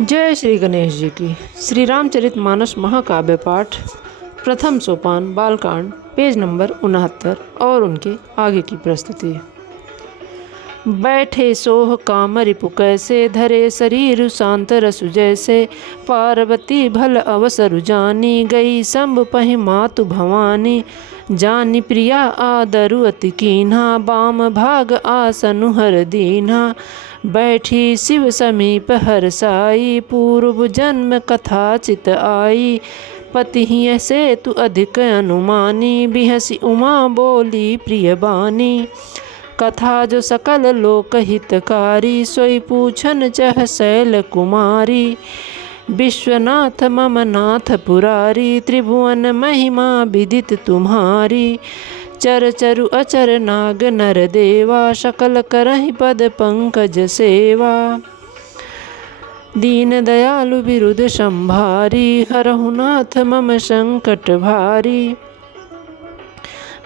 जय श्री गणेश जी की। श्री रामचरितमानस महाकाव्य पाठ, प्रथम सोपान, बालकांड, पेज नंबर 69 और उनके आगे की प्रस्तुति। बैठे सोह काम रिपु कैसे, धरे शरीर शांत रसु जैसे। पार्वती भल अवसरु जानी, गई शंभु पहि मातु भवानी। जानी प्रिया आदरु अति कीन्हा, बाम भाग आसनु हर दीन्हा। बैठी शिव समीप हरसाई, पूर्व जन्म कथा चित आई। पति से तु अधिक अनुमानी, बिहसी उमा बोली प्रिय बानी। कथा जो सकल लोक हितकारी, सोई पूछन चह शैल कुमारी। विश्वनाथ मम नाथ पुरारी, त्रिभुवन महिमा विदित तुम्हारी। चर चरु अचर नाग नर देवा, सकल करहि पद पंकज सेवा। दीन दयालु बिरुद संभारी, हरहु नाथ मम संकट भारी।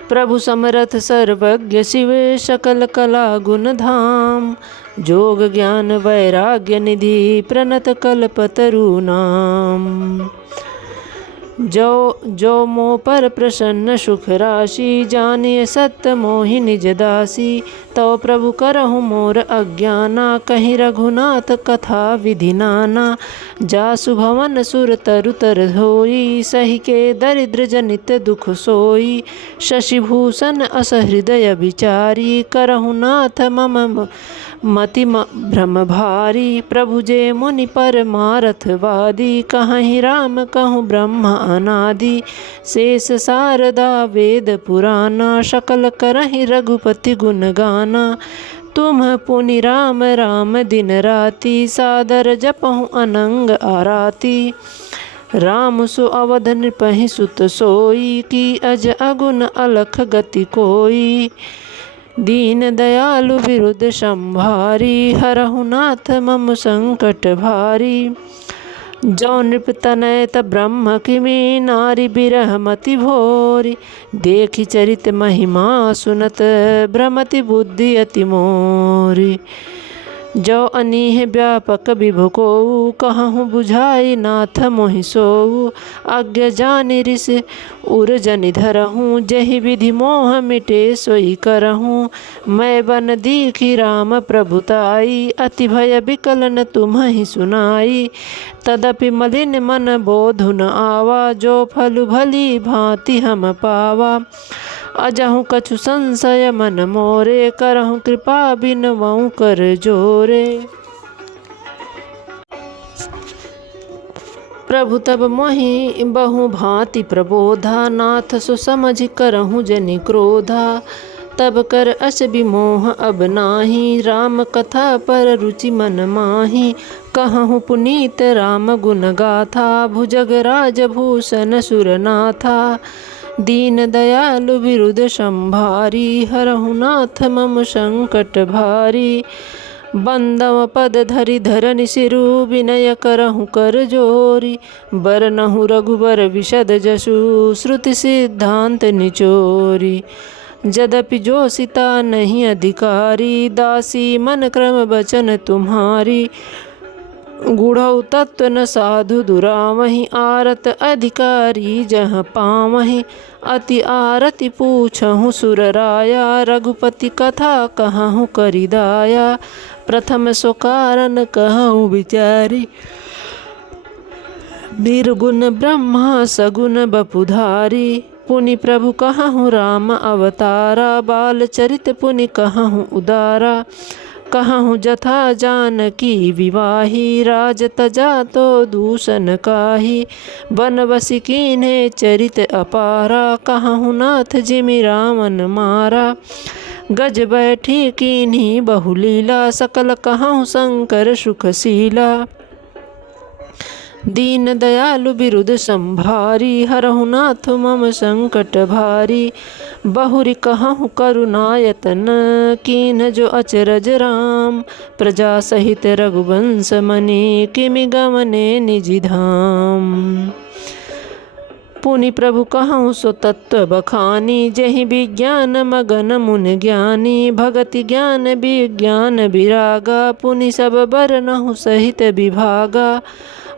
प्रभु समरथ सर्वज्ञ शिव, सकल कला गुण धाम। जोग ज्ञान वैराग्य निधि, प्रणत कल्पतरु नाम। जो मो पर प्रसन्न सुख राशि, जानिए सत्य मोहि निज दासी। तो प्रभु करहु मोर अज्ञाना, कहीं रघुनाथ कथा विधि नाना। जासु भवन सुर तरु तर धोई, सही के दरिद्र जनित दुख सोई। शशिभूषण अस हृदय विचारी, करहु नाथ मम मति भ्रम भारी। प्रभु जे मुनि परमारथवादी, कहहि राम कहूँ ब्रह्म अनादि। शेष शारदा वेद पुराना, सकल करहि रघुपति गुण गाना। तुम पुनि राम राम दिन राति, सादर जपहु अनंग आराती। राम सु अवध नृपहि सुत सोई, की अज अगुन अलख गति कोई। दीन दयालु विरुद्ध संभारी, हरहु नाथ मम संकट भारी। जो नृप तनयत ब्रह्म किमी, नारी बिरह मति भोरी। देखि चरित महिमा सुनत, भ्रमति बुद्धि अति मोरी। जो अनीह व्यापक विभु कोउ, कहूँ बुझाई नाथ मोहि सोउ। आज्ञा जानि ऋष उर जनि धरहूँ, जहि विधि मोह मिटे सोई करहूँ। मैं बन दीखि राम प्रभुताई, अति भय विकलन तुम्हि सुनाई। तदपि मलिन मन बोधु न आवा, जो फल भली भांति हम पावा। अजहु कछु संशय मन मोरे, करहु कृपा बिनवऊँ कर जोरे। प्रभु तब मोहि बहु भांति प्रबोधा, नाथ सो समझ करहु जनि क्रोधा। तब कर अस विमोह अब नाही, राम कथा पर रुचि मन माही। कहूँ पुनीत राम गुण गाथा, भुजग राज भूषण सुरनाथा। दीन दयालु विरुद्ध संभारी, हरहु नाथ मम संकट भारी। बंदव पद धरि धरनि सिरु, विनय करहु कर जोरी। बरनहु रघुबर विशद जसु, श्रुति सिद्धांत निचोरी। यद्यपि जो सीता नहीं अधिकारी, दासी मन क्रम बचन तुम्हारी। गूढ़ौ तत्व न साधु दुरावहि, आरत अधिकारी जहाँ पावहि। अति आरति पूछहु सुर राया, रघुपति कथा कहूँ करिदाया। प्रथम सो कारण कहूँ विचारी, निर्गुण ब्रह्मा सगुण बपुधारी। पुनि प्रभु कहूँ राम अवतारा, बाल चरित पुनि कहूँ उदारा। कहूँ जथा जानकी विवाही, राज तजा तो दूषण काही। बनवसी कीन्हे चरित अपारा, कहूँ नाथ जिमि रावण मारा। गज बैठी कीन्ही बहुलीला, सकल कहूँ शंकर सुखशीला। दीन दयालु बिरुद संभारी, हरहु नाथ मम संकट भारी। बहुरी कहूँ करुणायतन, कीन जो अचरज राम। प्रजा सहित रघुवंश मनि, किमि गमने निज धाम। पुनि प्रभु कहूँ सो तत्व बखानी, जहि विज्ञान मगन मुनि ज्ञानी। भगति ज्ञान विज्ञान विरागा, पुनि सब बरनहु सहित विभागा।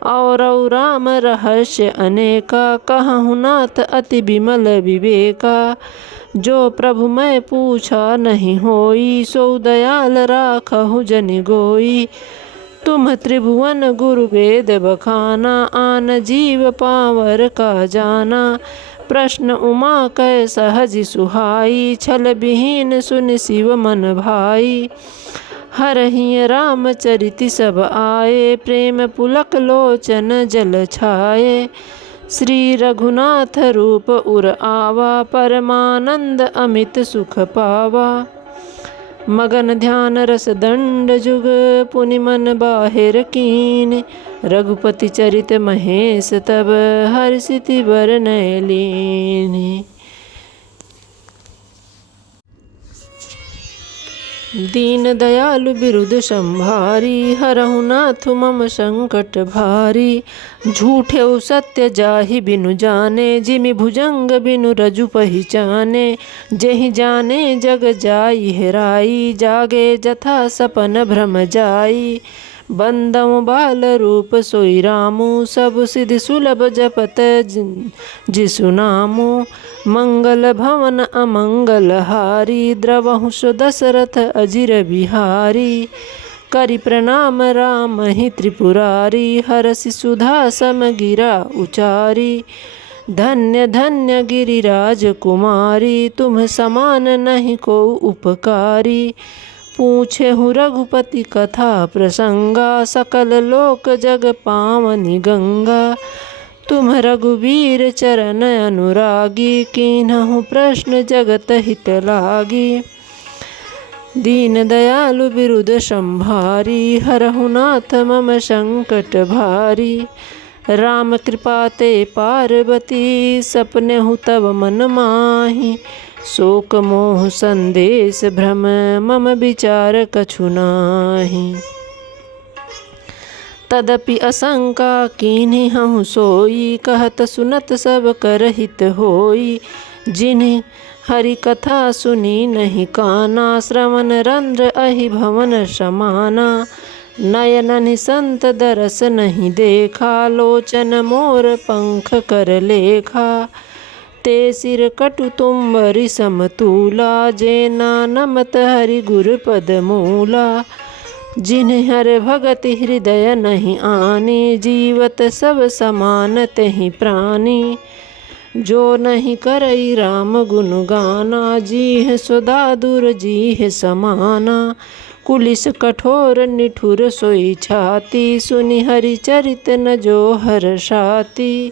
और राम रहस्य अनेका, कहूँ नाथ अति विमल विवेका। जो प्रभु मैं पूछा नहीं होई, सो दयाल राखहु जनि गोई। तुम त्रिभुवन गुरु वेद बखाना, आन जीव पावर का जाना। प्रश्न उमा कै सहज सुहाई, छल विहीन सुन शिव मन भाई। हरहि रामचरित सब आए, प्रेम पुलक लोचन जल छाए। श्री रघुनाथ रूप उर आवा, परमानंद अमित सुख पावा। मगन ध्यान रस दंड जुग, पुनि मन बाहिर कीन। रघुपति चरित महेश तब, हर्षिति बरनय लीन। दीन दयालु बिरुद संभारी, हरहु नाथ मम संकट भारी। झूठे सत्य जाहि बिनु जाने, जिमि भुजंग बिनु रजु पहिचाने। जेहि जाने जग जाई हेराई, जागे जथा सपन भ्रम जाई। बंदउ बाल रूप सोई रामू, सब सिद्धि सुलभ जपत जिसु नामु। मंगल भवन अमंगल हारी, द्रवहु सो दशरथ अजिर बिहारी। करि प्रणाम राम ही त्रिपुरारी, हरषि सुधा सम गिरा उचारी। धन्य धन्य गिरिराज कुमारी, तुम समान नहीं को उपकारी। पूछे हूँ रघुपति कथा प्रसंगा, सकल लोक जग पावनी गंगा। तुम रघुवीर चरण अनुरागी, कीन्हु प्रश्न जगत हित लागी। दीन दयालु बिरुद संभारी, हरहु नाथ मम संकट भारी। राम कृपा ते पार्वती, सपनेहु तब मन माही। शोक मोह संदेश भ्रम, मम विचार कछु नाही। तदपि असंका कीन्हु सोई, कहत सुनत सब कर हित होई। जिन्हि हरि कथा सुनी नहीं काना, श्रवण रंध्र अहि भवन समाना। नयन संत दरस नहीं देखा, लोचन मोर पंख कर लेखा। ते सिर कटु तुम्बरि समतूला, जेना नमत हरि गुर पद मूला। जिन्हि हर भगत हृदय नहीं आनी, जीवत सब समान तेहि प्राणी। जो नहीं करई राम गुण गाना, जीह सुदादुर जीह समाना। कुलिस कठोर निठुर सोई छाती, सुनि हरि चरित न जो हर्षाति।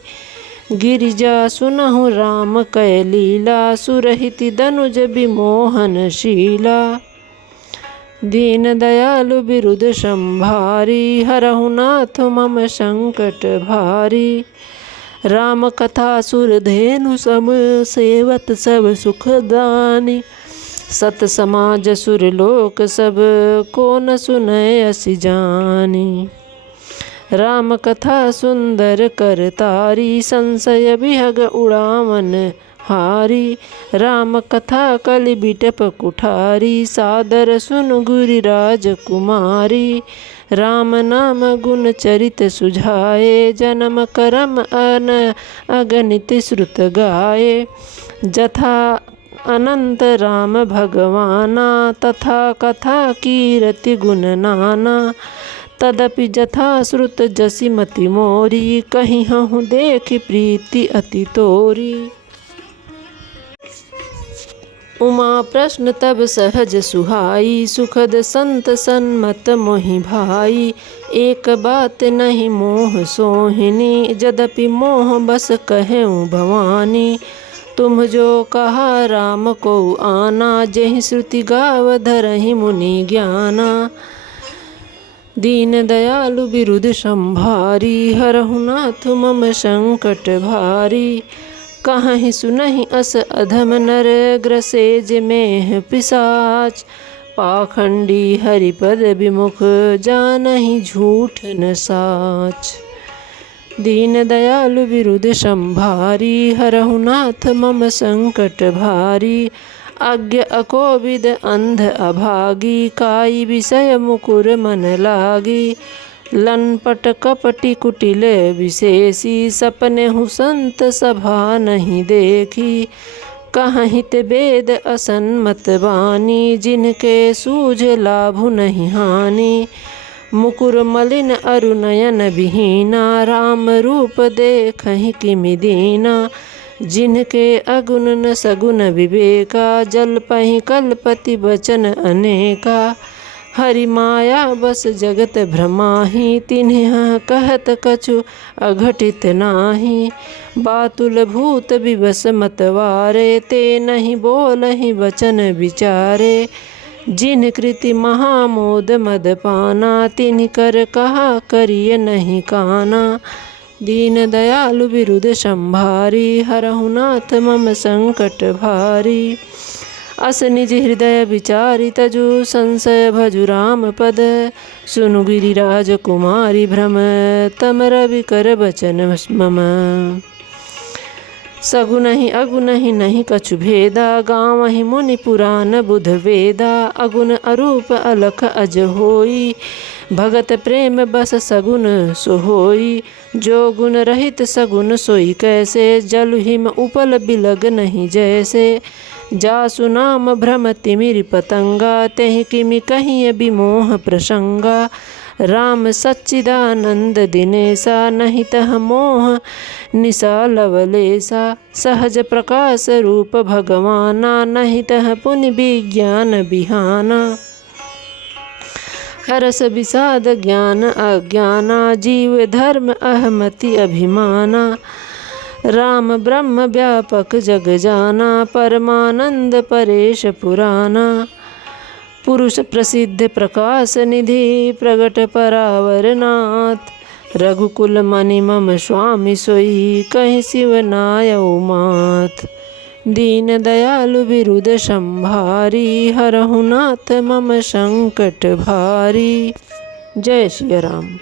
गिरिजा सुनहु राम कै लीला, सुरहिति दनुज विमोहन शीला। दीन दयालु बिरुद संभारी, हरहु नाथ मम संकट भारी। राम कथा सुरधेनु सम, सेवत सब सुखदानी। सत समाज सुर लोक सब, को न सुनय असि जानी। राम कथा सुंदर करतारी, संशय विहग उड़ावन हारी। राम कथा कलि बिटप कुठारी, सादर सुन गुरिराज कुमारी। राम नाम गुण चरित सुझाए, जन्म करम अन अगणित श्रुत गाए। जथा अनंत राम भगवाना, तथा कथा कीरति गुण नाना। तदपि जथा श्रुत जसि मति मोरी, कहिहु देख प्रीति अति तोरी। उमा प्रश्न तब सहज सुहाई, सुखद संत सन्मत मोहि भाई। एक बात नहीं मोह सोहिनी, यद्यपि मोह बस कहूँ भवानी। तुम जो कहा राम को आना, जेहि श्रुति गाव धरहि मुनि ज्ञाना। दीन दयालु बिरुद संभारी, हरहु नाथ मम संकट भारी। कहीं सुनहि अस अधम नर, ग्रसेज में पिशाच। पाखंडी हरिपद विमुख, जानहि झूठ न साच। दीन दयालु विरुद्ध संभारी, हरहु नाथ मम संकट भारी। अज्ञ अकोविद अंध अभागी, काई विषय मुकुर मन लागी। लनपट कपटी कुटिल विशेषी, सपने हु संत सभा नहीं देखी। कहित वेद असन्मत वाणी, जिनके सूझ लाभु नहीं हानि। मुकुर मलिन अरु नयन विहीना, राम रूप देखहि किमि दीना। जिनके अगुण न सगुन विवेका, जल्पहि कल्पति वचन अनेका। हरि माया बस जगत भ्रमाहि, तिन्ह कहत कछु अघटित नाही। बातुल भूत विवश मतवारे, ते नहीं बोलहि वचन विचारे। जिन कृति महामोद मद पाना, तिन कर कहा करिय नहीं काना। दीन दयालु विरुद्ध संभारी, हरहु नाथ मम संकट भारी। अस निज हृदय विचारि तजु, संशय भजु राम पद। सुनु गिरिराज कुमारी भ्रम, तम रवि कर बचन मम। सगुनहि अगुनहि नहीं कछु भेदा, गावहि मुनि पुराण बुध वेदा। अगुण अरूप अलख अज होई, भगत प्रेम बस सगुन सोहोई। जो गुण रहित सगुन सोई कैसे, जल हिम उपल बिलग नहीं जैसे। जासु नाम भ्रम तिमिर पतंगा, तेहि किमि कहिय विमोह प्रसंगा। राम सच्चिदानंद दिनेसा, नहीं तह मोह निशा लवलेसा। सहज प्रकाश रूप भगवाना, नहीं तह पुनि विज्ञान बिहाना। हरस विषाद ज्ञान अज्ञाना, जीव धर्म अहमति अभिमाना। राम ब्रह्म व्यापक जग जाना, परमानंद परेश पुराना। पुरुष प्रसिद्ध प्रकाश निधि, प्रगट परावर नाथ। रघुकुल मनि मम स्वामी सोई, कहीं शिव नायउ मात। दीन दयालु विरुद्ध संभारी, हरहु नाथ मम संकट भारी। जय श्री राम।